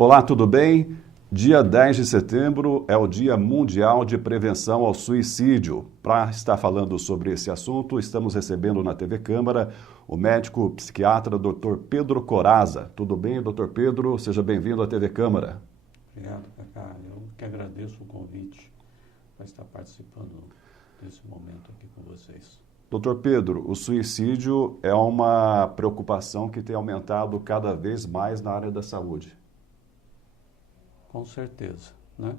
Olá, tudo bem? Dia 10 de setembro é o Dia Mundial de Prevenção ao Suicídio. Para estar falando sobre esse assunto, estamos recebendo na TV Câmara o médico psiquiatra Dr. Pedro Corazza. Tudo bem, Dr. Pedro? Seja bem-vindo à TV Câmara. Obrigado, Cacá. Eu que agradeço o convite para estar participando desse momento aqui com vocês. Dr. Pedro, o suicídio é uma preocupação que tem aumentado cada vez mais na área da saúde. Com certeza, né?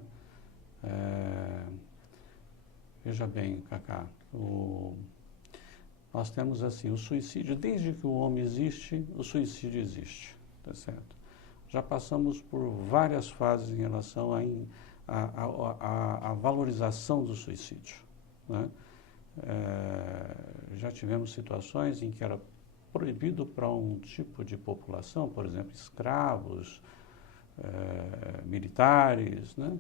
Veja bem, Cacá, nós temos assim, o suicídio, desde que o homem existe, o suicídio existe, tá certo? Já passamos por várias fases em relação à valorização do suicídio, né? Já tivemos situações em que era proibido para um tipo de população, por exemplo, escravos, militares, né?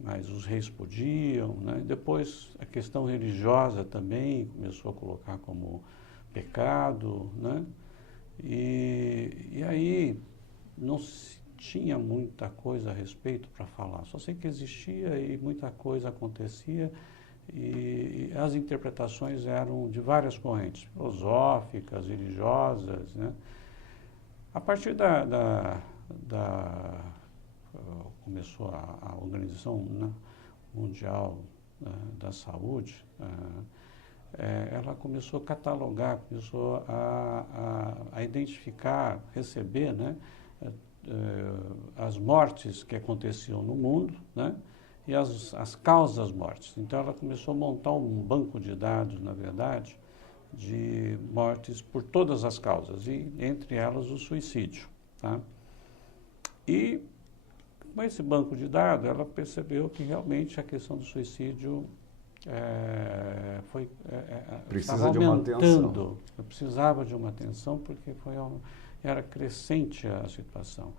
Mas os reis podiam, né? Depois a questão religiosa também começou a colocar como pecado, né? E aí não se tinha muita coisa a respeito para falar, só sei que existia e muita coisa acontecia e as interpretações eram de várias correntes, filosóficas, religiosas, né? A partir começou a Organização, né, Mundial da Saúde, ela começou a catalogar, começou a identificar, receber, né, as mortes que aconteciam no mundo, né, e as causas das mortes. Então ela começou a montar um banco de dados, na verdade, de mortes por todas as causas, e entre elas o suicídio, tá? E com esse banco de dados, ela percebeu que realmente a questão do suicídio estava aumentando. Precisava de uma atenção porque era crescente a situação.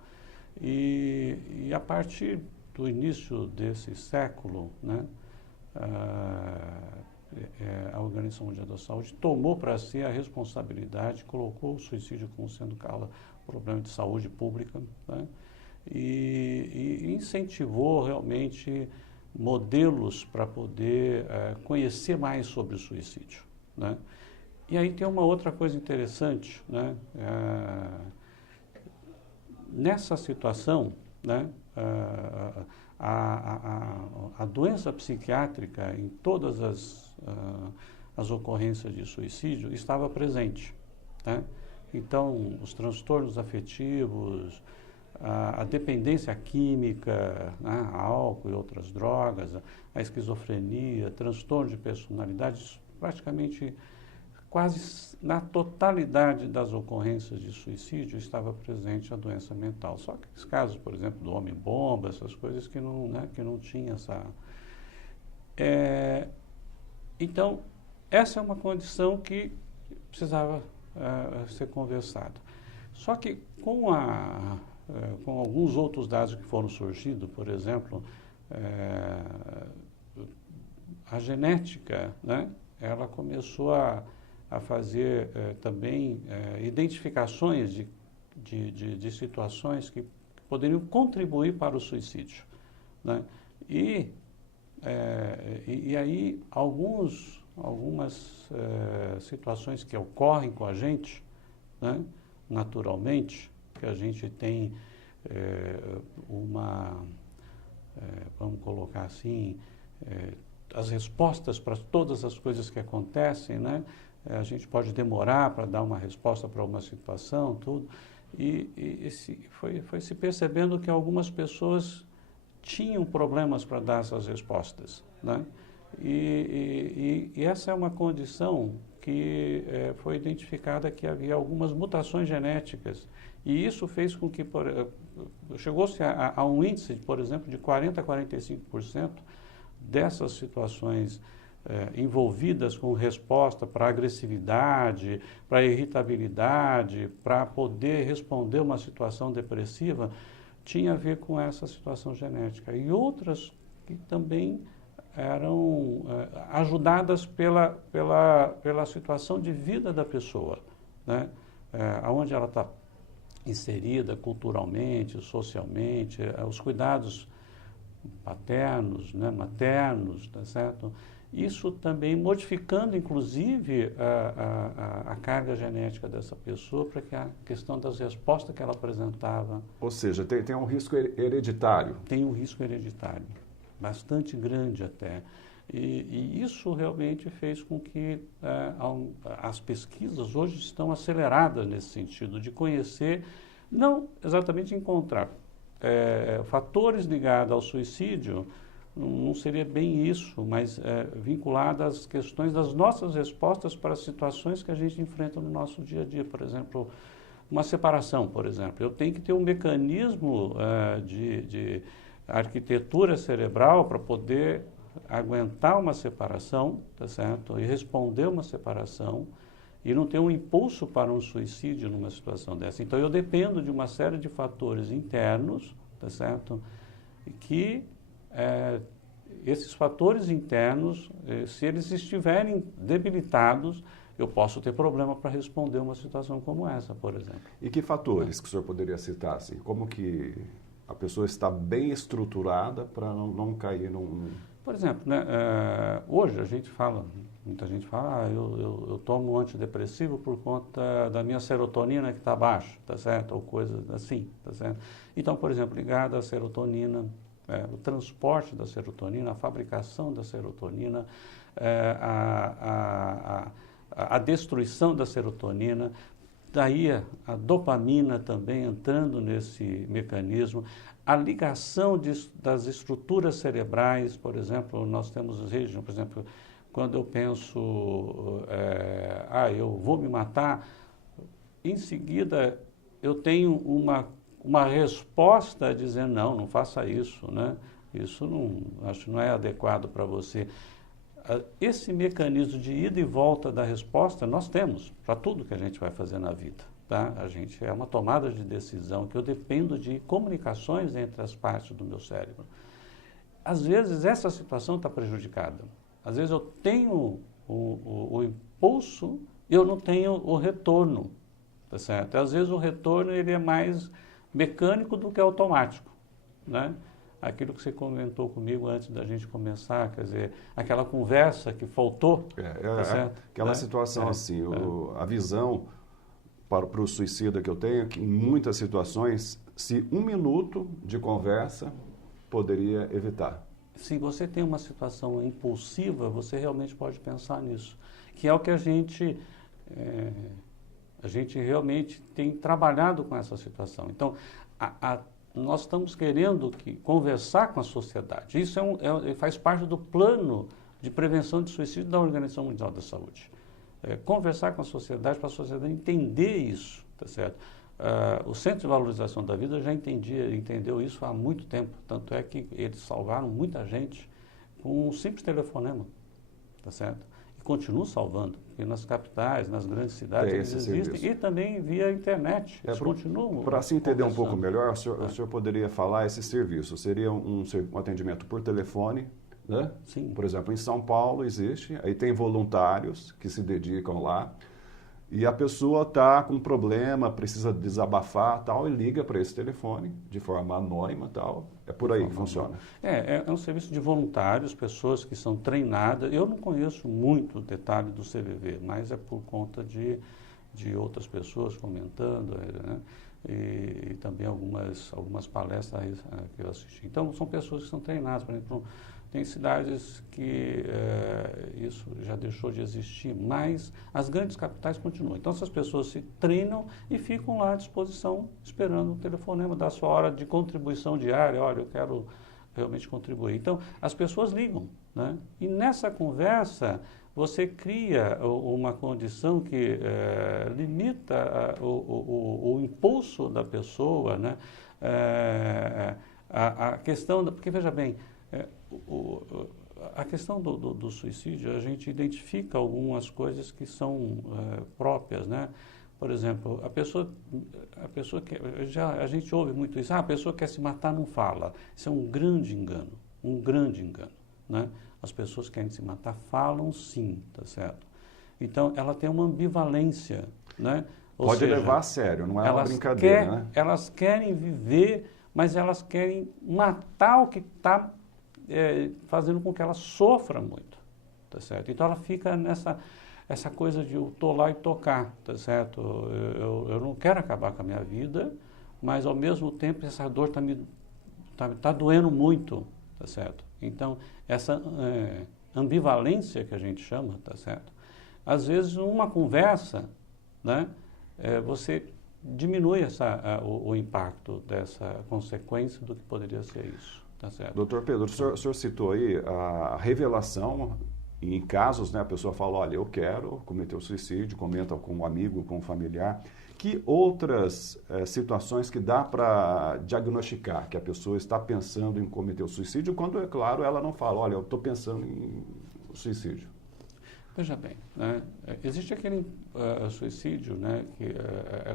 E a partir do início desse século, né, a Organização Mundial da Saúde tomou para si a responsabilidade, colocou o suicídio como sendo problema de saúde pública, né? E incentivou realmente modelos para poder conhecer mais sobre o suicídio, né? E aí tem uma outra coisa interessante, né? Nessa situação, né, a doença psiquiátrica em todas as ocorrências de suicídio estava presente, né? Então, os transtornos afetivos, a dependência química, né, álcool e outras drogas, a esquizofrenia, transtorno de personalidade, praticamente quase na totalidade das ocorrências de suicídio estava presente a doença mental. Só que os casos, por exemplo, do homem-bomba, essas coisas que não tinha essa... Então, essa é uma condição que precisava ser conversada. Só que com alguns outros dados que foram surgindo, por exemplo, a genética, né, ela começou a fazer também identificações de situações que poderiam contribuir para o suicídio, né? E aí algumas situações que ocorrem com a gente, né, naturalmente, que a gente tem vamos colocar assim, as respostas para todas as coisas que acontecem, né? A gente pode demorar para dar uma resposta para uma situação, tudo. Foi se percebendo que algumas pessoas tinham problemas para dar essas respostas, né? E essa é uma condição que foi identificada que havia algumas mutações genéticas. E isso fez com que chegou-se a um índice, por exemplo, de 40% a 45% dessas situações envolvidas com resposta para agressividade, para irritabilidade, para poder responder uma situação depressiva, tinha a ver com essa situação genética. E outras que também eram ajudadas pela situação de vida da pessoa, né? Onde ela está inserida culturalmente, socialmente, os cuidados paternos, né, maternos, tá certo? Isso também modificando, inclusive, a carga genética dessa pessoa para que a questão das respostas que ela apresentava... Ou seja, tem um risco hereditário. Tem um risco hereditário, bastante grande até. E isso realmente fez com que as pesquisas hoje estão aceleradas nesse sentido, de conhecer, não exatamente encontrar fatores ligados ao suicídio, não seria bem isso, mas vinculado às questões das nossas respostas para as situações que a gente enfrenta no nosso dia a dia. Por exemplo, uma separação, por exemplo. Eu tenho que ter um mecanismo de arquitetura cerebral para poder aguentar uma separação, tá certo? E responder uma separação e não ter um impulso para um suicídio numa situação dessa. Então, eu dependo de uma série de fatores internos, tá certo? Que esses fatores internos, se eles estiverem debilitados, eu posso ter problema para responder uma situação como essa, por exemplo. E que fatores que o senhor poderia citar? Assim? Como que a pessoa está bem estruturada para não cair num... Por exemplo, né, hoje a gente fala, muita gente fala, eu tomo um antidepressivo por conta da minha serotonina que está baixa, tá certo? Ou coisas assim, tá certo? Então, por exemplo, ligado à serotonina, o transporte da serotonina, a fabricação da serotonina, a destruição da serotonina, daí a dopamina também entrando nesse mecanismo, a ligação das estruturas cerebrais, por exemplo, nós temos regiões, por exemplo, quando eu penso, eu vou me matar, em seguida eu tenho uma resposta dizendo, não faça isso, né? Isso acho que não é adequado para você. Esse mecanismo de ida e volta da resposta nós temos para tudo que a gente vai fazer na vida. Tá? A gente é uma tomada de decisão que eu dependo de comunicações entre as partes do meu cérebro. Às vezes essa situação está prejudicada. Às vezes eu tenho o impulso e eu não tenho o retorno, tá certo? Às vezes o retorno ele é mais mecânico do que automático, né? Aquilo que você comentou comigo antes da gente começar, quer dizer, aquela conversa que faltou, tá certo? Aquela situação assim, a visão para o suicida que eu tenho, que em muitas situações, se 1 minuto de conversa poderia evitar. Se você tem uma situação impulsiva, você realmente pode pensar nisso, que é o que a gente realmente tem trabalhado com essa situação. Então, nós estamos querendo conversar com a sociedade. Isso faz parte do plano de prevenção de suicídio da Organização Mundial da Saúde. Conversar com a sociedade para a sociedade entender isso, tá certo? O Centro de Valorização da Vida já entendeu isso há muito tempo, tanto é que eles salvaram muita gente com um simples telefonema, tá certo? E continuam salvando, porque nas capitais, nas grandes cidades eles existem serviço. E também via internet, eles continuam. Para se entender um pouco melhor, o senhor poderia falar esse serviço, seria um atendimento por telefone, né? Sim. Por exemplo, em São Paulo existe, aí tem voluntários que se dedicam lá, e a pessoa está com um problema, precisa desabafar, tal, e liga para esse telefone de forma anônima, tal. É por aí que funciona. É um serviço de voluntários, pessoas que são treinadas. Eu não conheço muito o detalhe do CVV, mas é por conta de outras pessoas comentando, né? E também algumas palestras que eu assisti. Então, são pessoas que são treinadas. Por exemplo, tem cidades que isso já deixou de existir, mas as grandes capitais continuam. Então, essas pessoas se treinam e ficam lá à disposição, esperando o telefonema da sua hora de contribuição diária. Olha, eu quero realmente contribuir. Então, as pessoas ligam, né? E nessa conversa, você cria uma condição que limita o impulso da pessoa, né? A questão, porque veja bem, a questão do suicídio, a gente identifica algumas coisas que são próprias, né? Por exemplo, a pessoa que a gente ouve muito isso, a pessoa quer se matar, não fala. Isso é um grande engano, né? As pessoas que querem se matar falam sim, tá certo? Então, ela tem uma ambivalência, né? Ou Pode seja, levar a sério, não é uma brincadeira, né? Elas querem viver, mas elas querem matar o que está fazendo com que ela sofra muito, tá certo? Então ela fica essa coisa de eu tô lá e tocar, tá certo? Eu não quero acabar com a minha vida, mas ao mesmo tempo essa dor tá doendo muito, tá certo? Então essa ambivalência que a gente chama, tá certo? Às vezes numa conversa, né, você diminui o impacto dessa consequência do que poderia ser isso, tá certo? Doutor Pedro, o senhor citou aí a revelação, em casos, né, a pessoa fala, olha, eu quero cometer o suicídio, comenta com um amigo, com um familiar. Que outras situações que dá para diagnosticar que a pessoa está pensando em cometer o suicídio, quando, é claro, ela não fala, olha, eu estou pensando em suicídio? Veja bem, né, existe aquele suicídio, né,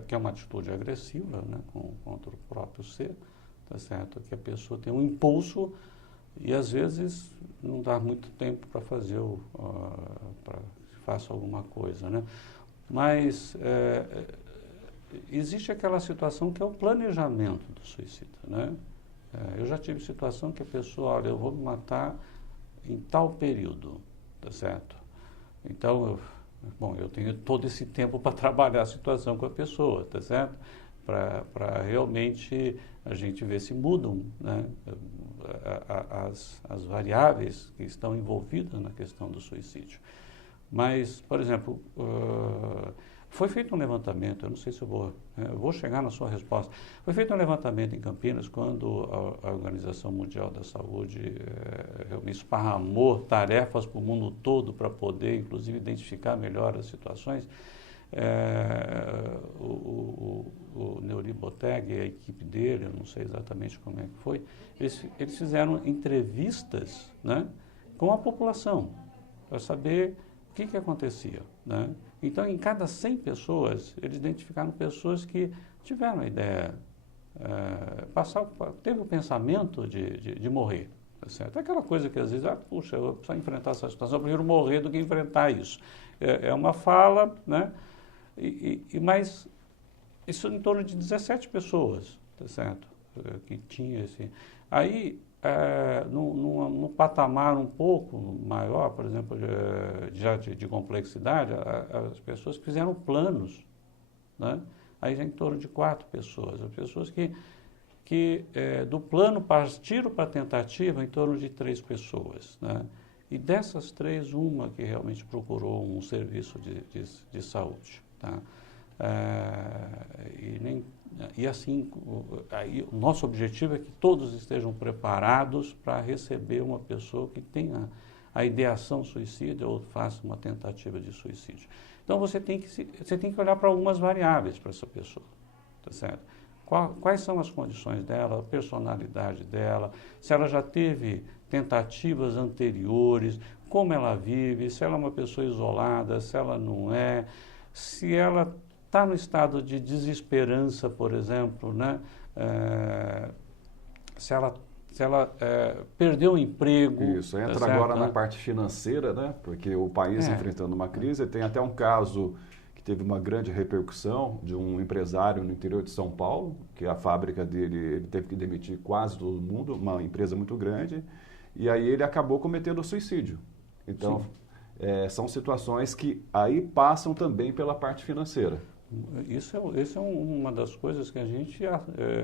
que é uma atitude agressiva, né, contra o próprio ser, tá certo? Que a pessoa tem um impulso e às vezes não dá muito tempo para fazer para que faça alguma coisa, né? Mas existe aquela situação que é o planejamento do suicida, né? Eu já tive situação que a pessoa, olha, eu vou me matar em tal período, tá certo? Então, eu tenho todo esse tempo para trabalhar a situação com a pessoa, tá certo? Para realmente a gente ver se mudam, né, as variáveis que estão envolvidas na questão do suicídio. Mas, por exemplo, foi feito um levantamento, eu não sei se eu vou chegar na sua resposta. Foi feito um levantamento em Campinas quando a Organização Mundial da Saúde realmente esparramou tarefas para o mundo todo para poder, inclusive, identificar melhor as situações. O Neuri Boteg e a equipe dele, eu não sei exatamente como é que foi, eles fizeram entrevistas, né, com a população para saber o que acontecia, né? Então, em cada 100 pessoas, eles identificaram pessoas que tiveram a ideia, teve o pensamento de morrer, tá certo? É aquela coisa que às vezes, puxa, eu preciso enfrentar essa situação, eu prefiro morrer do que enfrentar isso. É uma fala, né? Mas isso em torno de 17 pessoas, tá certo? Que tinha esse... Aí, num patamar um pouco maior, por exemplo, já de complexidade, as pessoas que fizeram planos, né? Aí já em torno de 4 pessoas. As pessoas que do plano partiram para a tentativa em torno de 3 pessoas, né? E dessas 3, uma que realmente procurou um serviço de saúde, tá? E assim, aí, o nosso objetivo é que todos estejam preparados para receber uma pessoa que tenha a ideação suicida ou faça uma tentativa de suicídio. Então você tem que olhar para algumas variáveis para essa pessoa, tá certo? Quais são as condições dela, a personalidade dela, se ela já teve tentativas anteriores, como ela vive, se ela é uma pessoa isolada, se ela não é, se ela está no estado de desesperança, por exemplo, né? Se ela perdeu o emprego. Isso, entra agora na parte financeira, né? Porque o país enfrentando uma crise, tem até um caso que teve uma grande repercussão de um empresário no interior de São Paulo, que a fábrica dele, ele teve que demitir quase todo mundo, uma empresa muito grande, e aí ele acabou cometendo suicídio. Então, são situações que aí passam também pela parte financeira. Isso é uma das coisas que a gente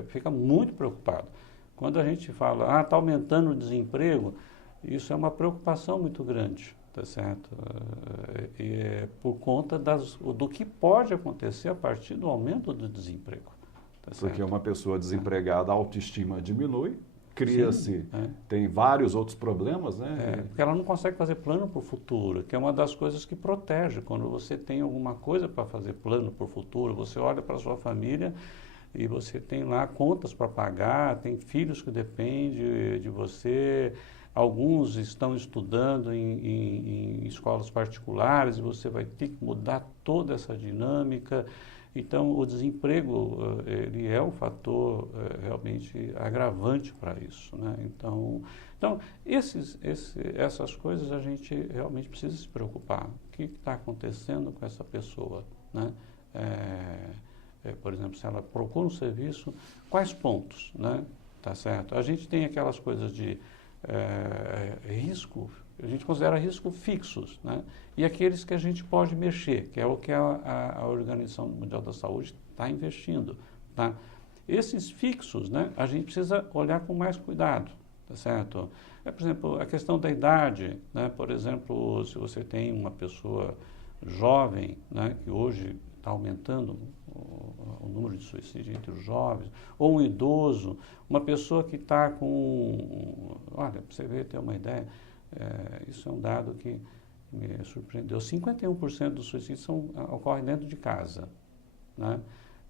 fica muito preocupado. Quando a gente fala, está aumentando o desemprego, isso é uma preocupação muito grande, tá certo? Por conta do que pode acontecer a partir do aumento do desemprego. Tá certo? Porque uma pessoa desempregada, a autoestima diminui, cria-se, tem vários outros problemas, né? Porque ela não consegue fazer plano para o futuro, que é uma das coisas que protege. Quando você tem alguma coisa para fazer plano para o futuro, você olha para a sua família e você tem lá contas para pagar, tem filhos que dependem de você, alguns estão estudando em escolas particulares e você vai ter que mudar toda essa dinâmica. Então, o desemprego, ele é um fator realmente agravante para isso, né? Então essas coisas a gente realmente precisa se preocupar. O que está acontecendo com essa pessoa, né? por exemplo, se ela procura um serviço, quais pontos, né? Tá certo? A gente tem aquelas coisas de risco, a gente considera riscos fixos, né? E aqueles que a gente pode mexer, que é o que a Organização Mundial da Saúde está investindo, tá? Esses fixos, né, a gente precisa olhar com mais cuidado, tá certo? Por exemplo, a questão da idade, né? Por exemplo, se você tem uma pessoa jovem, né, que hoje está aumentando o número de suicídio entre os jovens, ou um idoso, uma pessoa que está com... Olha, para você ver, ter uma ideia, isso é um dado que me surpreendeu. 51% dos suicídios ocorrem dentro de casa, né?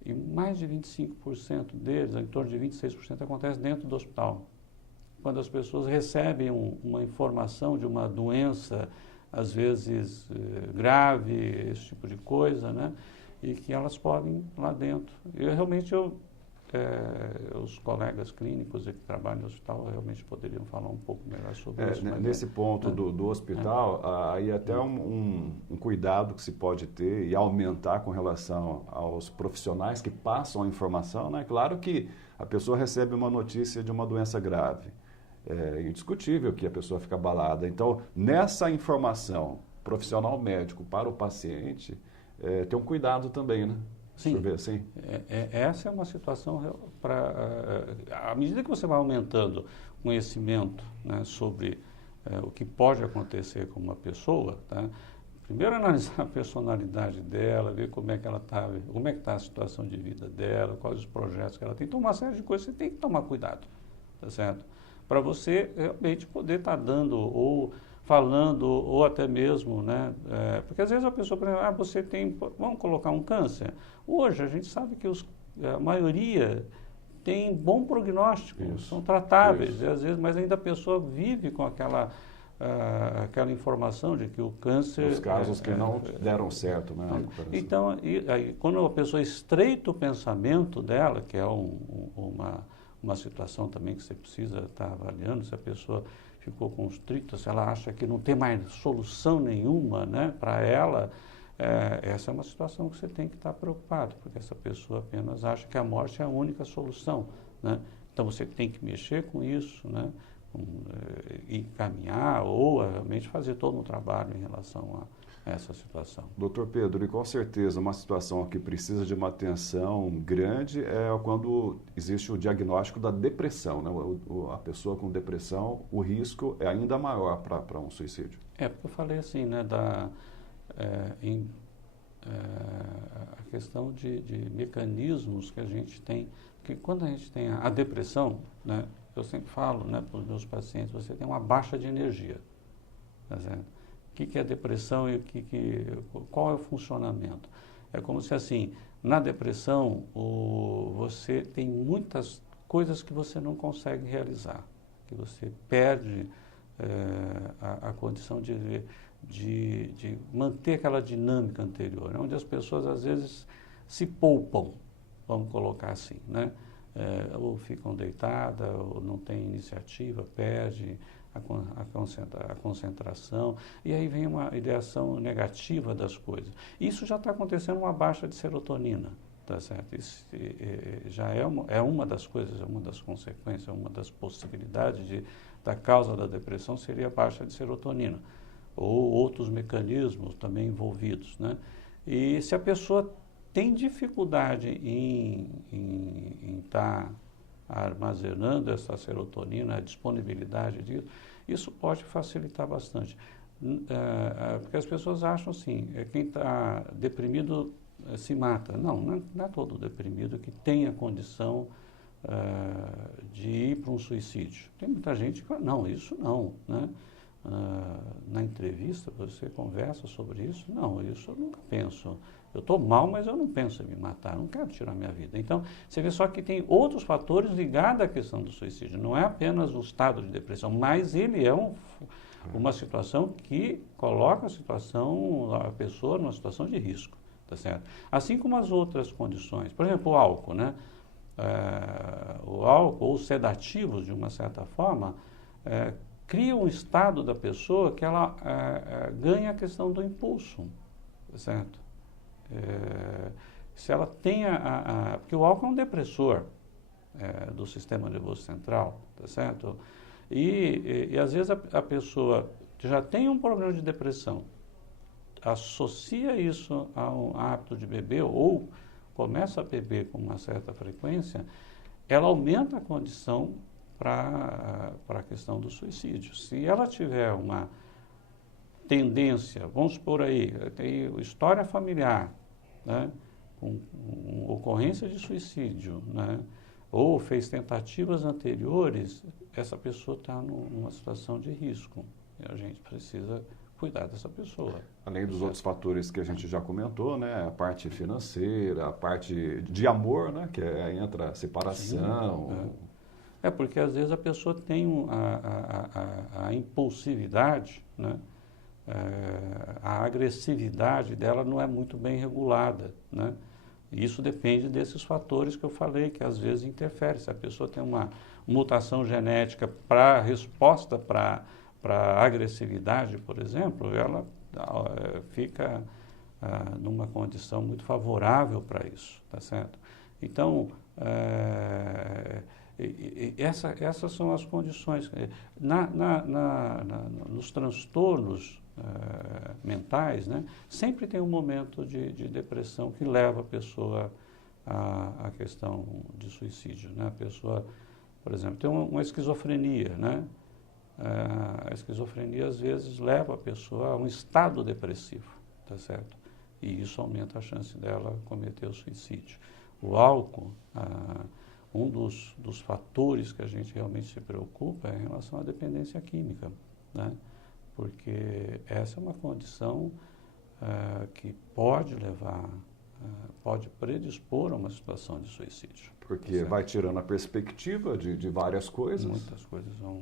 E mais de 25% deles, em torno de 26%, acontece dentro do hospital. Quando as pessoas recebem uma informação de uma doença, às vezes grave, esse tipo de coisa, né? E que elas podem lá dentro. Os colegas clínicos que trabalham no hospital realmente poderiam falar um pouco melhor sobre isso. Nesse ponto do hospital, aí até um cuidado que se pode ter e aumentar com relação aos profissionais que passam a informação, né? Claro que a pessoa recebe uma notícia de uma doença grave. É indiscutível que a pessoa fica abalada. Então, nessa informação profissional médico para o paciente, tem um cuidado também, né? Sim, assim. Essa é uma situação à medida que você vai aumentando o conhecimento, né, sobre o que pode acontecer com uma pessoa, tá? Primeiro analisar a personalidade dela, ver como é que ela está, como é que está a situação de vida dela, quais os projetos que ela tem. Então, uma série de coisas você tem que tomar cuidado, tá certo? Para você realmente poder estar dando ou falando, ou até mesmo, né? Porque às vezes a pessoa, por exemplo, você tem, vamos colocar um câncer. Hoje a gente sabe que a maioria tem bom prognóstico, são tratáveis, e às vezes, mas ainda a pessoa vive com aquela informação de que o câncer... Os casos que não deram certo, né? Então, aí, quando a pessoa estreita o pensamento dela, que é uma situação também que você precisa estar avaliando, se a pessoa ficou constrita, se ela acha que não tem mais solução nenhuma, né, para ela, essa é uma situação que você tem que estar preocupado, porque essa pessoa apenas acha que a morte é a única solução, né? Então você tem que mexer com isso, né, e caminhar ou realmente fazer todo um trabalho em relação a essa situação. Doutor Pedro, e com certeza uma situação que precisa de uma atenção grande é quando existe o diagnóstico da depressão, né? A pessoa com depressão, o risco é ainda maior para um suicídio. Porque eu falei assim, né, a questão de mecanismos que a gente tem, porque quando a gente tem a depressão, né, eu sempre falo, né, para os meus pacientes, você tem uma baixa de energia, tá certo? O que é depressão e qual é o funcionamento? É como se, assim, na depressão, você tem muitas coisas que você não consegue realizar, que você perde a condição de manter aquela dinâmica anterior, onde as pessoas, às vezes, se poupam, vamos colocar assim, né? Ou ficam deitadas, ou não tem iniciativa, perde a concentração, e aí vem uma ideação negativa das coisas. Isso já está acontecendo uma baixa de serotonina, tá certo? Isso já é uma das coisas, é uma das consequências, uma das possibilidades da causa da depressão seria a baixa de serotonina, ou outros mecanismos também envolvidos, né? E se a pessoa tem dificuldade em estar armazenando essa serotonina, a disponibilidade disso, isso pode facilitar bastante. Porque as pessoas acham assim, quem está deprimido se mata. Não é todo deprimido que tem a condição de ir para um suicídio. Tem muita gente que fala, não, isso não, né? Na entrevista você conversa sobre isso, não, isso eu nunca penso. Eu estou mal, mas eu não penso em me matar, não quero tirar minha vida. Então, você vê só que tem outros fatores ligados à questão do suicídio. Não é apenas o estado de depressão, mas ele é uma situação que coloca a pessoa numa situação de risco, tá certo? Assim como as outras condições. Por exemplo, o álcool, né? O álcool ou os sedativos, de uma certa forma, cria um estado da pessoa que ela ganha a questão do impulso, tá certo? se ela tem porque o álcool é um depressor do sistema nervoso central, tá certo? E às vezes a pessoa que já tem um problema de depressão, associa isso a um hábito de beber ou começa a beber com uma certa frequência, ela aumenta a condição para a questão do suicídio. Se ela tiver uma tendência, vamos supor aí, tem história familiar, né, com ocorrência de suicídio, né, ou fez tentativas anteriores, essa pessoa está numa situação de risco. E a gente precisa cuidar dessa pessoa. Além dos outros fatores que a gente já comentou, né? A parte financeira, a parte de amor, né? Que entra a separação. Sim, porque às vezes a pessoa tem a impulsividade, né? A agressividade dela não é muito bem regulada, né? E isso depende desses fatores que eu falei, que às vezes interferem. Se a pessoa tem uma mutação genética para resposta para a agressividade, por exemplo, ela fica numa condição muito favorável para isso, tá certo? Então, essas são as condições. Nos transtornos mentais, né, sempre tem um momento de depressão que leva a pessoa à questão de suicídio, né? A pessoa, por exemplo, tem uma esquizofrenia, né? A esquizofrenia às vezes leva a pessoa a um estado depressivo, tá certo? E isso aumenta a chance dela cometer o suicídio. O álcool, um dos fatores que a gente realmente se preocupa é em relação à dependência química, né? Porque essa é uma condição que pode levar, pode predispor a uma situação de suicídio. Porque vai tirando a perspectiva de várias coisas. Muitas coisas vão...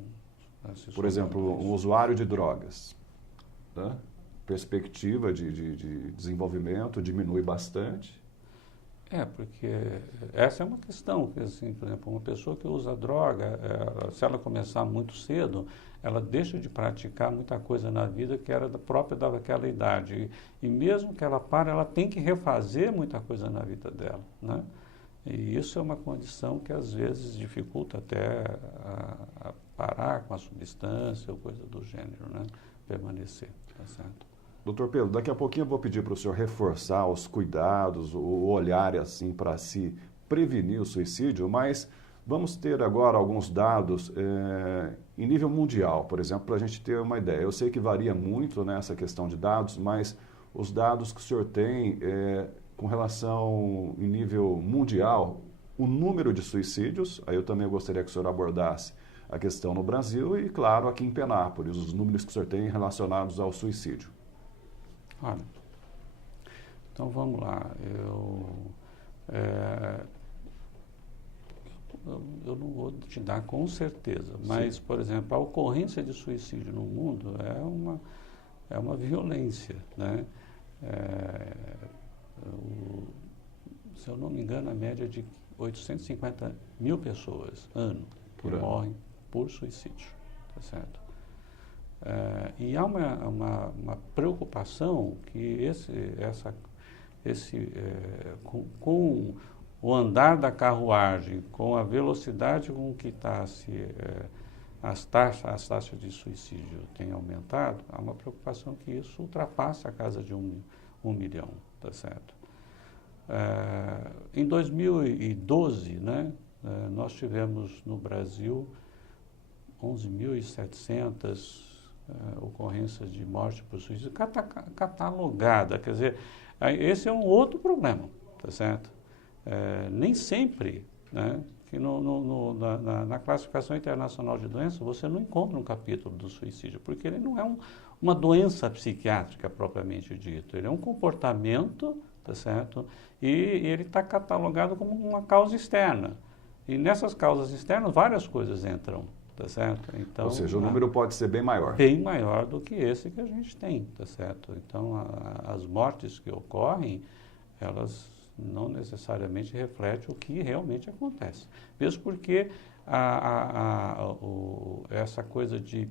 Por exemplo, um usuário de drogas, né? Perspectiva de desenvolvimento diminui bastante. Porque essa é uma questão, que, assim, por exemplo, uma pessoa que usa droga, se ela começar muito cedo, ela deixa de praticar muita coisa na vida que era própria daquela idade. E mesmo que ela pare, ela tem que refazer muita coisa na vida dela, né? E isso é uma condição que às vezes dificulta até a parar com a substância ou coisa do gênero, né? Permanecer, tá certo? Doutor Pedro, daqui a pouquinho eu vou pedir para o senhor reforçar os cuidados, o olhar assim para se prevenir o suicídio, mas vamos ter agora alguns dados em nível mundial, por exemplo, para a gente ter uma ideia. Eu sei que varia muito nessa questão de dados, mas os dados que o senhor tem com relação em nível mundial, o número de suicídios, aí eu também gostaria que o senhor abordasse a questão no Brasil e, claro, aqui em Penápolis, os números que o senhor tem relacionados ao suicídio. Olha, então vamos lá. Eu não vou te dar com certeza, mas, por exemplo, a ocorrência de suicídio no mundo é uma violência, né? Se eu não me engano, a média é de 850 mil pessoas ano que morrem por suicídio, tá certo? E há uma preocupação que com o andar da carruagem, com a velocidade com que as taxas de suicídio têm aumentado, há uma preocupação que isso ultrapasse a casa de 1 milhão, tá certo? Em 2012, né, nós tivemos no Brasil 11.700 ocorrências de morte por suicídio catalogada. Quer dizer, esse é um outro problema, tá certo? Nem sempre, né, que na classificação internacional de doenças você não encontra um capítulo do suicídio, porque ele não é uma doença psiquiátrica propriamente dito, ele é um comportamento, tá certo? E ele está catalogado como uma causa externa. E nessas causas externas várias coisas entram. Tá certo? Então, ou seja, o número pode ser bem maior. Bem maior do que esse que a gente tem, tá certo? Então, as mortes que ocorrem, elas não necessariamente refletem o que realmente acontece. Mesmo porque essa coisa de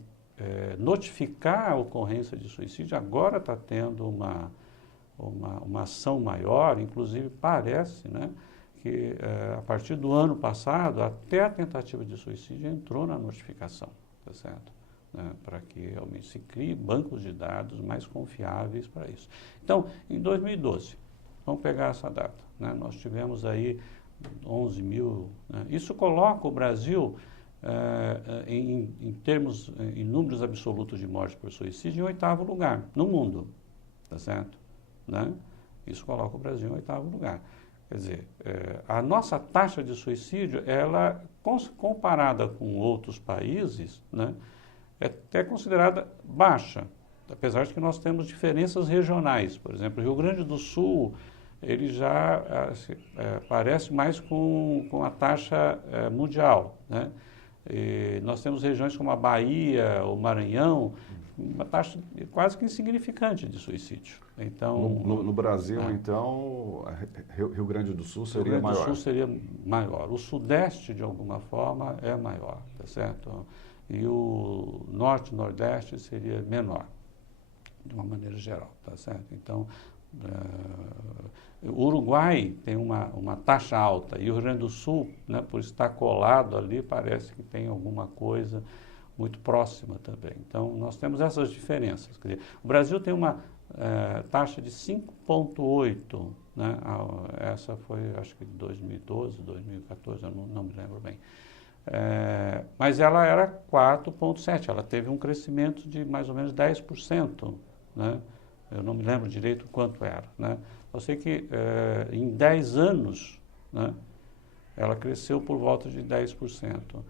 notificar a ocorrência de suicídio agora está tendo uma ação maior, inclusive parece, né, que a partir do ano passado, até a tentativa de suicídio entrou na notificação, tá certo? Né, para que realmente se crie bancos de dados mais confiáveis para isso. Então, em 2012, vamos pegar essa data, né, nós tivemos aí 11 mil, né, isso coloca o Brasil em números absolutos de morte por suicídio em 8º lugar no mundo, tá certo? Né? Isso coloca o Brasil em 8º lugar. Quer dizer, a nossa taxa de suicídio, ela, comparada com outros países, né, é até considerada baixa, apesar de que nós temos diferenças regionais. Por exemplo, o Rio Grande do Sul, ele já parece mais com a taxa mundial, né? E nós temos regiões como a Bahia, o Maranhão, uma taxa quase que insignificante de suicídio. Então, no Brasil, então, Rio Grande do Sul seria maior? Rio Grande do Sul seria maior. O Sudeste, de alguma forma, é maior, tá certo? E o Norte e Nordeste seria menor, de uma maneira geral, tá certo? Então, o Uruguai tem uma taxa alta e o Rio Grande do Sul, né, por estar colado ali, parece que tem alguma coisa muito próxima também. Então, nós temos essas diferenças. Quer dizer, o Brasil tem uma taxa de 5,8, né? Essa foi, acho que de 2012, 2014, eu não me lembro bem. Mas ela era 4,7, ela teve um crescimento de mais ou menos 10%, né? Eu não me lembro direito quanto era, né? Eu sei que em 10 anos, né, ela cresceu por volta de 10%.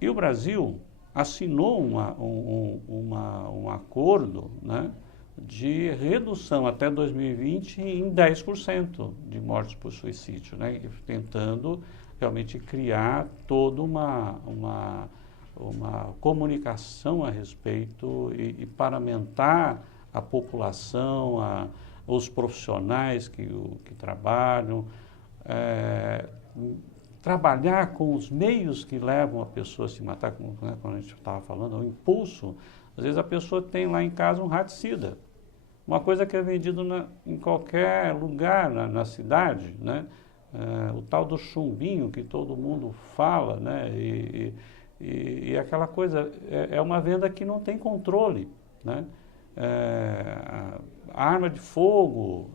E o Brasil assinou um acordo, né, de redução até 2020 em 10% de mortes por suicídio, né, tentando realmente criar toda uma comunicação a respeito e paramentar a população, os profissionais que trabalham, trabalhar com os meios que levam a pessoa a se matar, como, né, quando a gente estava falando, o impulso. Às vezes a pessoa tem lá em casa um raticida, uma coisa que é vendido em qualquer lugar na cidade, né? O tal do chumbinho que todo mundo fala, né? E aquela coisa, é uma venda que não tem controle, né? A arma de fogo,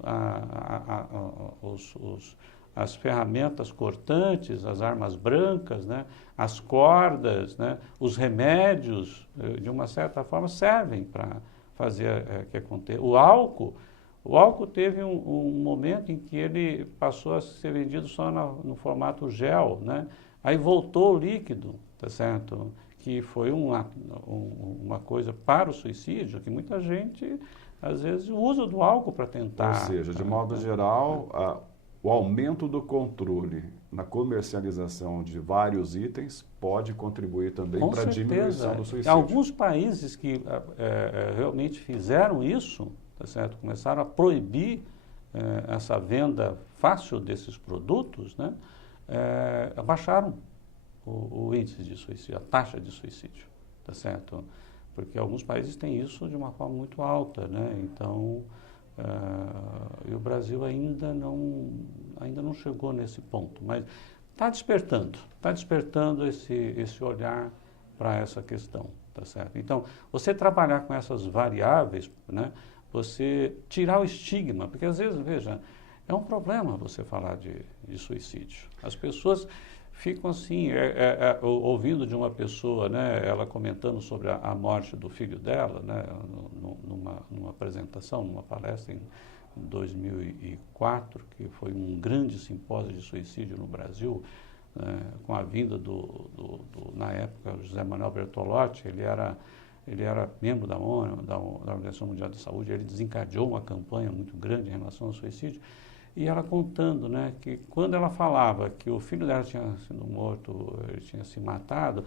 as ferramentas cortantes, as armas brancas, né, as cordas, né, os remédios, de uma certa forma, servem para fazer que aconteça. O álcool teve um momento em que ele passou a ser vendido só no formato gel, né? Aí voltou o líquido, tá certo? Que foi uma coisa para o suicídio, que muita gente, às vezes, usa do álcool para tentar. Ou seja, de modo geral, o aumento do controle na comercialização de vários itens pode contribuir também para a diminuição do suicídio. Alguns países que realmente fizeram isso, tá certo? Começaram a proibir essa venda fácil desses produtos, né? Abaixaram o índice de suicídio, a taxa de suicídio, tá certo? Porque alguns países têm isso de uma forma muito alta, né? Então, e o Brasil ainda não chegou nesse ponto, mas está despertando esse olhar para essa questão, tá certo? Então, você trabalhar com essas variáveis, né? Você tirar o estigma, porque às vezes, veja, é um problema você falar de suicídio. As pessoas ficam assim, ouvindo de uma pessoa, né, ela comentando sobre a morte do filho dela, né, numa apresentação, numa palestra em 2004, que foi um grande simpósio de suicídio no Brasil, com a vinda na época, José Manuel Bertolotti. Ele era membro da ONU, da Organização Mundial da Saúde. Ele desencadeou uma campanha muito grande em relação ao suicídio. E ela contando, né, que quando ela falava que o filho dela tinha sido morto, ele tinha se matado,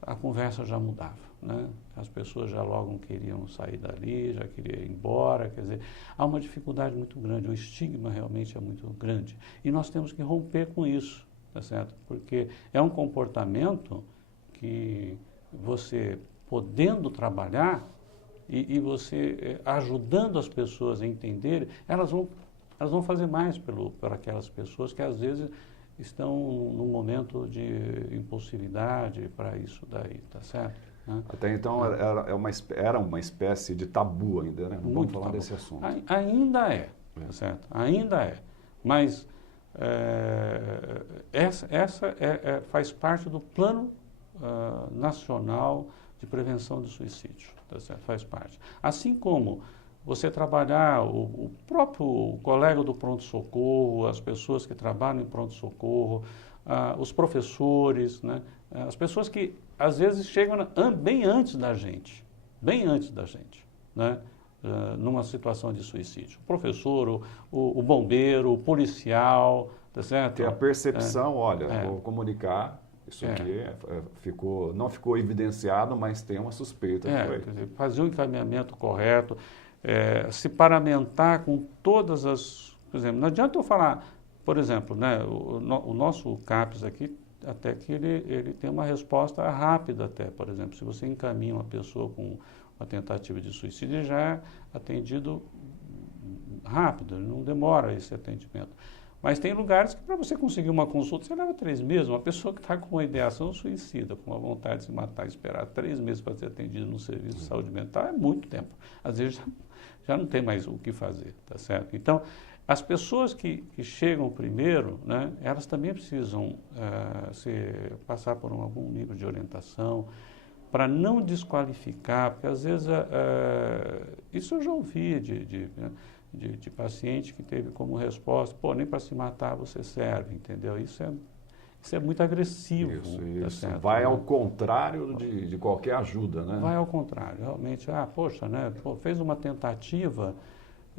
a conversa já mudava, né? As pessoas já logo não queriam sair dali, já queriam ir embora. Quer dizer, há uma dificuldade muito grande, o estigma realmente é muito grande. E nós temos que romper com isso, tá certo? Porque é um comportamento que você, podendo trabalhar, e você ajudando as pessoas a entenderem, elas vão fazer mais por aquelas pessoas que às vezes estão num momento de impulsividade para isso daí, tá certo? Né? Até então era uma espécie de tabu ainda, né? Não vamos falar desse assunto. Ainda é, tá certo? Ainda é. Mas essa faz parte do Plano Nacional de Prevenção do Suicídio, tá certo? Faz parte. Assim como você trabalhar, o próprio colega do pronto-socorro, as pessoas que trabalham em pronto-socorro, os professores, né? As pessoas que às vezes chegam bem antes da gente, né? Numa situação de suicídio. O professor, o bombeiro, o policial, tá certo? Tem a percepção, vou comunicar, isso aqui não ficou evidenciado, mas tem uma suspeita. Quer dizer, fazer o encaminhamento correto, se paramentar com todas as... Por exemplo, não adianta eu falar, por exemplo, né, o nosso CAPES aqui, até que ele tem uma resposta rápida até. Por exemplo, se você encaminha uma pessoa com uma tentativa de suicídio, ele já é atendido rápido, ele não demora esse atendimento. Mas tem lugares que para você conseguir uma consulta, você leva 3 meses. Uma pessoa que está com uma ideação suicida, com uma vontade de se matar, esperar 3 meses para ser atendido no serviço de saúde mental é muito tempo. Às vezes já não tem mais o que fazer, tá certo? Então, as pessoas que chegam primeiro, né, elas também precisam passar por algum nível de orientação para não desqualificar, porque às vezes isso eu já ouvi de paciente que teve como resposta, nem para se matar você serve, entendeu? Isso é muito agressivo. Isso. Tá certo, vai né? ao contrário de qualquer ajuda, né? Vai ao contrário, realmente, fez uma tentativa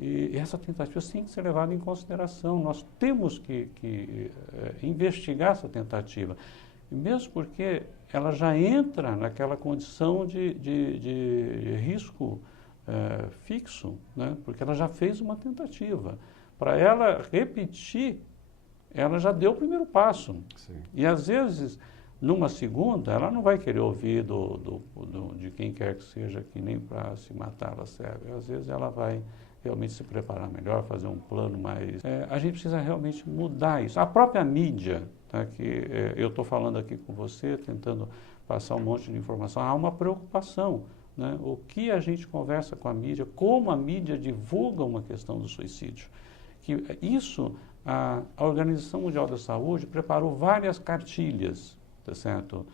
e essa tentativa tem que ser levada em consideração. Nós temos que investigar essa tentativa, mesmo porque ela já entra naquela condição de risco fixo, né? Porque ela já fez uma tentativa. Para ela repetir, ela já deu o primeiro passo. Sim. E às vezes, numa segunda, ela não vai querer ouvir de quem quer que seja que nem para se matar ela serve. Às vezes ela vai realmente se preparar melhor, fazer um plano mais... a gente precisa realmente mudar isso. A própria mídia, tá, que eu estou falando aqui com você, tentando passar um monte de informação, há uma preocupação, né? O que a gente conversa com a mídia, como a mídia divulga uma questão do suicídio. A Organização Mundial da Saúde preparou várias cartilhas, tá certo?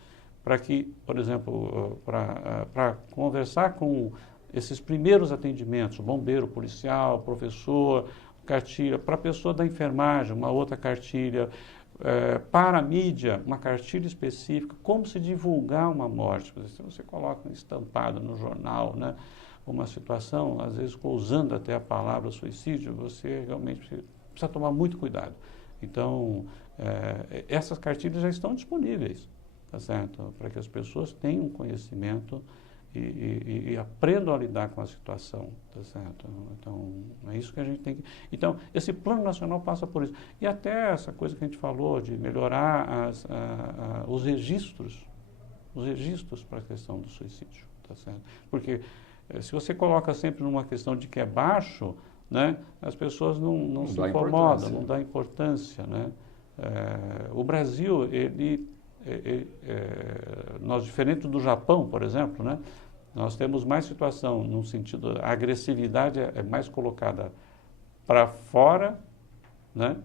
Para que, por exemplo, para conversar com esses primeiros atendimentos, bombeiro, policial, professor, cartilha, para a pessoa da enfermagem, uma outra cartilha, para a mídia, uma cartilha específica, como se divulgar uma morte. Se você coloca estampado no jornal, né, uma situação, às vezes usando até a palavra suicídio, você realmente precisa tomar muito cuidado. Então, essas cartilhas já estão disponíveis, tá certo? Para que as pessoas tenham conhecimento e aprendam a lidar com a situação, tá certo? Então, é isso que a gente tem que... Então, esse plano nacional passa por isso. E até essa coisa que a gente falou de melhorar os registros para a questão do suicídio, tá certo? Porque se você coloca sempre numa questão de que é baixo, né, as pessoas não se incomodam, não dá importância, né? O Brasil, nós, diferente do Japão, por exemplo, né, nós temos mais situação no sentido, a agressividade é mais colocada para fora, né,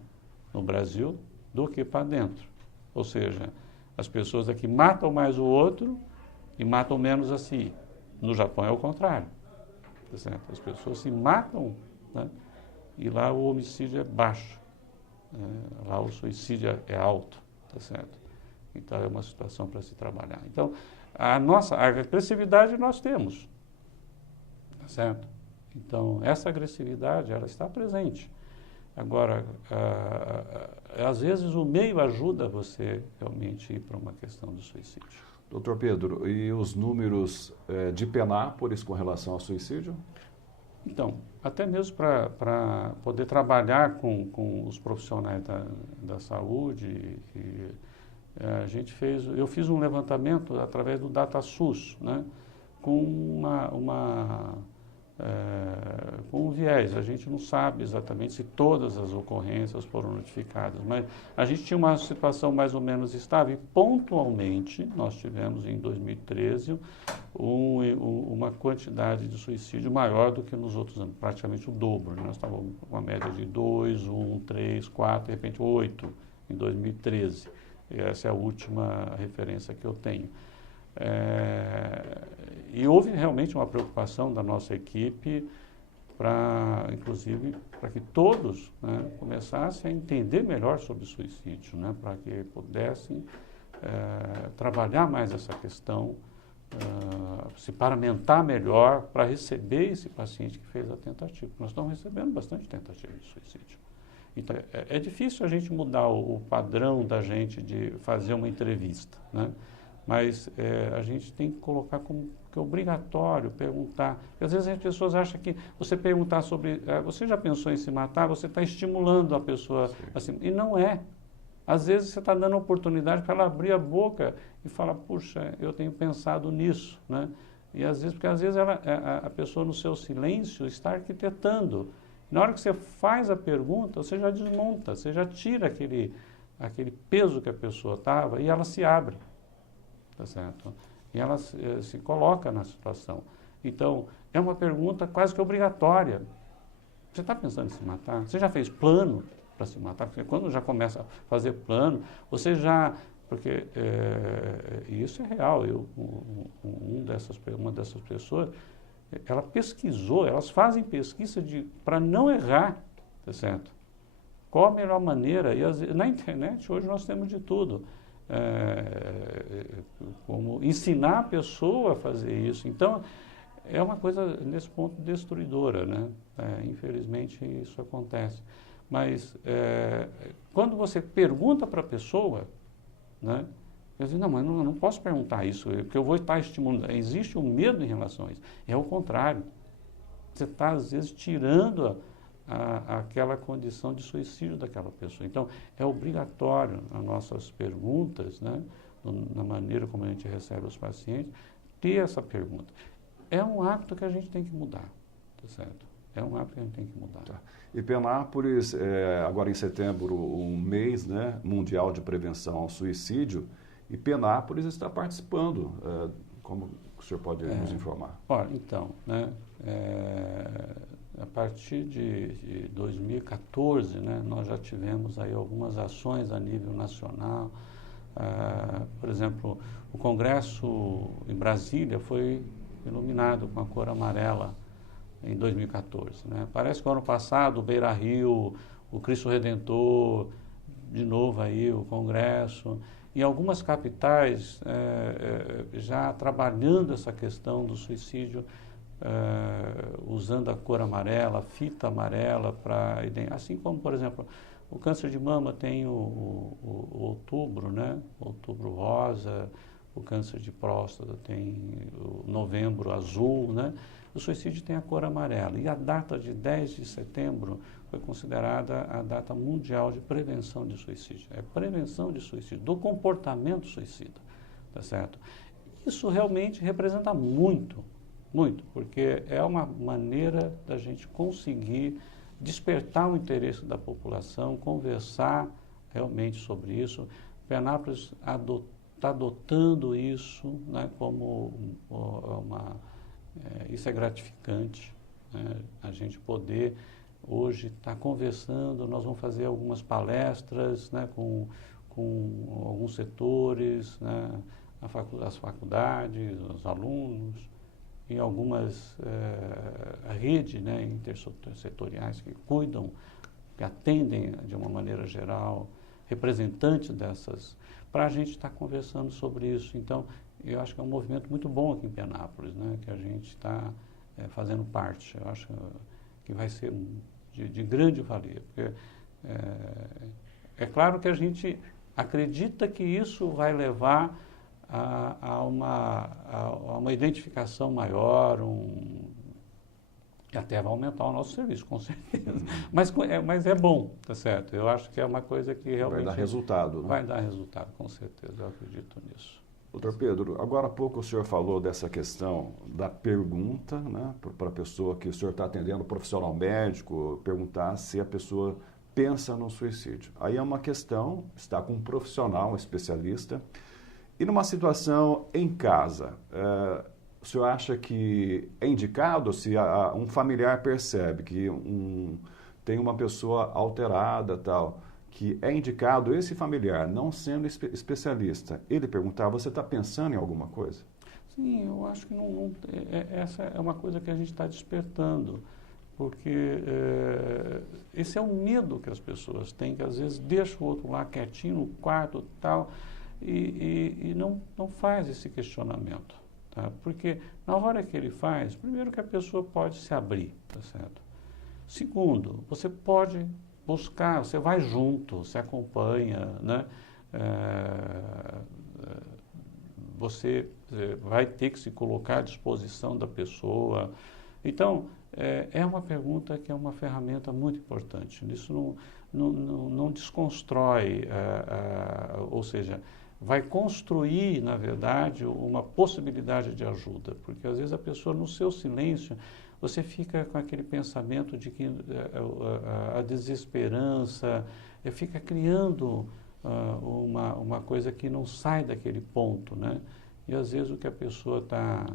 no Brasil, do que para dentro. Ou seja, as pessoas aqui matam mais o outro e matam menos a si. No Japão é o contrário, tá certo? As pessoas se matam, né, e lá o homicídio é baixo, né, lá o suicídio é alto, tá certo? Então é uma situação para se trabalhar. Então, a agressividade nós temos, tá certo? Então, essa agressividade, ela está presente. Agora, às vezes o meio ajuda você realmente ir para uma questão do suicídio. Doutor Pedro, e os números de Penápolis com relação ao suicídio? Então, até mesmo para poder trabalhar com os profissionais da saúde, eu fiz um levantamento através do DataSUS, né, com com um viés. A gente não sabe exatamente se todas as ocorrências foram notificadas, mas a gente tinha uma situação mais ou menos estável e pontualmente nós tivemos em 2013 uma quantidade de suicídio maior do que nos outros anos, praticamente o dobro. Nós estávamos com uma média de 2, 1, 3, 4, de repente 8 em 2013. E essa é a última referência que eu tenho. E houve realmente uma preocupação da nossa equipe inclusive, para que todos, né, começassem a entender melhor sobre o suicídio, né, para que pudessem trabalhar mais essa questão, se paramentar melhor para receber esse paciente que fez a tentativa. Nós estamos recebendo bastante tentativa de suicídio. Então, é difícil a gente mudar o padrão da gente de fazer uma entrevista, né? Mas a gente tem que colocar como que é obrigatório perguntar. Porque às vezes as pessoas acham que você perguntar sobre... você já pensou em se matar? Você está estimulando a pessoa assim. E não é. Às vezes você está dando oportunidade para ela abrir a boca e falar, puxa, eu tenho pensado nisso, né? E às vezes, porque às vezes a pessoa no seu silêncio está arquitetando. Na hora que você faz a pergunta, você já desmonta, você já tira aquele peso que a pessoa estava e ela se abre. Tá certo? E ela se coloca na situação. Então, é uma pergunta quase que obrigatória. Você está pensando em se matar? Você já fez plano para se matar? Porque quando já começa a fazer plano, você já... Porque isso é real. Uma dessas pessoas, ela pesquisou, elas fazem pesquisa para não errar, tá certo? Qual a melhor maneira? E na internet, hoje, nós temos de tudo. Como ensinar a pessoa a fazer isso. Então, é uma coisa, nesse ponto, destruidora, né? Infelizmente, isso acontece. Mas, quando você pergunta para a pessoa, né? Eu digo, não, mas eu não posso perguntar isso, porque eu vou estar estimulando. Existe um medo em relação a isso. É o contrário. Você está, às vezes, tirando aquela condição de suicídio daquela pessoa. Então, é obrigatório nas nossas perguntas, né, na maneira como a gente recebe os pacientes, ter essa pergunta. É um hábito que a gente tem que mudar, tá certo? É um hábito que a gente tem que mudar. Tá. E Penápolis, agora em setembro, um mês, né, mundial de prevenção ao suicídio, e Penápolis está participando. Como o senhor pode nos informar? Olha, então, né, a partir de 2014, né, nós já tivemos aí algumas ações a nível nacional. Por exemplo, o Congresso em Brasília foi iluminado com a cor amarela em 2014. Né? Parece que o ano passado o Beira-Rio, o Cristo Redentor, de novo aí o Congresso, e algumas capitais já trabalhando essa questão do suicídio, usando a cor amarela, a fita amarela, assim como, por exemplo, o câncer de mama tem o outubro, né? Outubro rosa, o câncer de próstata tem o novembro azul, né? O suicídio tem a cor amarela. E a data de 10 de setembro foi considerada a data mundial de prevenção de suicídio. É prevenção de suicídio, do comportamento suicida, tá certo? Isso realmente representa muito, porque é uma maneira da gente conseguir despertar o interesse da população, conversar realmente sobre isso. Penápolis está adotando isso, né, como isso é gratificante, né, a gente poder hoje estar conversando. Nós vamos fazer algumas palestras, né, com alguns setores, né, as faculdades, os alunos, em algumas redes, né, intersetoriais que cuidam, que atendem de uma maneira geral, representantes dessas, para a gente estar conversando sobre isso. Então, eu acho que é um movimento muito bom aqui em Penápolis, né, que a gente está fazendo parte. Eu acho que vai ser de grande valia, porque é claro que a gente acredita que isso vai levar a uma identificação maior, e até vai aumentar o nosso serviço, com certeza. Mas é bom, tá certo? Eu acho que é uma coisa que realmente... Vai dar resultado, né? Vai dar resultado, com certeza, eu acredito nisso. Doutor Pedro, agora há pouco o senhor falou dessa questão da pergunta, né, para a pessoa que o senhor está atendendo, profissional médico, perguntar se a pessoa pensa no suicídio. Aí é uma questão, está com um profissional, um especialista, e numa situação em casa, o senhor acha que é indicado se um familiar percebe que tem uma pessoa alterada, tal, que é indicado esse familiar, não sendo especialista, ele perguntar, você está pensando em alguma coisa? Sim, eu acho que essa é uma coisa que a gente está despertando, porque esse é o medo que as pessoas têm, que às vezes deixa o outro lá quietinho no quarto tal, e não faz esse questionamento. Tá? Porque na hora que ele faz, primeiro que a pessoa pode se abrir, tá certo? Segundo, você pode buscar, você vai junto, você acompanha, né? Você vai ter que se colocar à disposição da pessoa. Então, é uma pergunta que é uma ferramenta muito importante. Isso não desconstrói, ou seja, vai construir, na verdade, uma possibilidade de ajuda, porque às vezes a pessoa, no seu silêncio, você fica com aquele pensamento de que a desesperança fica criando uma coisa que não sai daquele ponto, né? E às vezes o que a pessoa está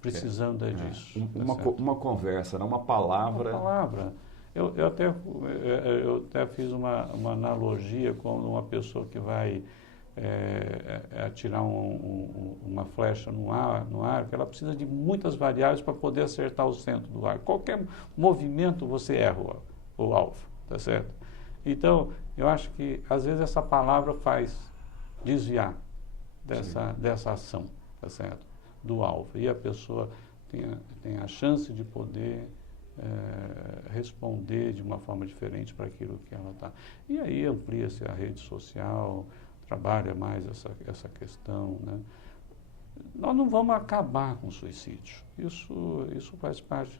precisando é disso. Uma conversa, né? Uma palavra. Uma palavra. Eu até fiz uma analogia com uma pessoa que vai atirar uma flecha no ar, que ela precisa de muitas variáveis para poder acertar o centro do ar. Qualquer movimento você erra o alvo, tá certo? Então, eu acho que às vezes essa palavra faz desviar dessa ação, tá certo? Do alvo. E a pessoa tem a chance de poder responder de uma forma diferente para aquilo que ela está. E aí amplia-se a rede social, trabalha mais essa questão, né? Nós não vamos acabar com o suicídio. Isso faz parte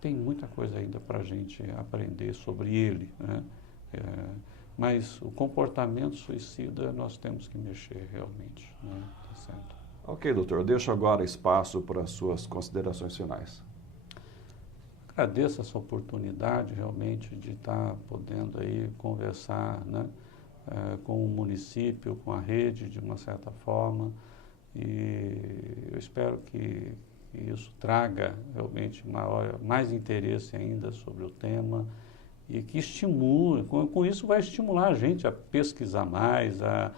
tem muita coisa ainda para a gente aprender sobre ele, né? Mas o comportamento suicida nós temos que mexer realmente, né? Tá certo? Ok, doutor. Eu deixo agora espaço para as suas considerações finais. Agradeço essa oportunidade realmente de estar podendo aí conversar, né? Com o município, com a rede, de uma certa forma, e eu espero que isso traga realmente mais interesse ainda sobre o tema e que estimule, com isso vai estimular a gente a pesquisar mais, a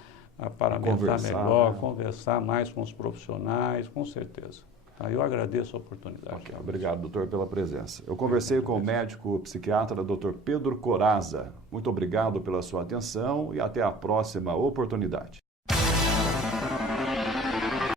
paramentar melhor, né? Conversar mais com os profissionais, com certeza. Eu agradeço a oportunidade. Okay, obrigado, doutor, pela presença. Eu conversei com o médico psiquiatra, doutor Pedro Corazza. Muito obrigado pela sua atenção e até a próxima oportunidade.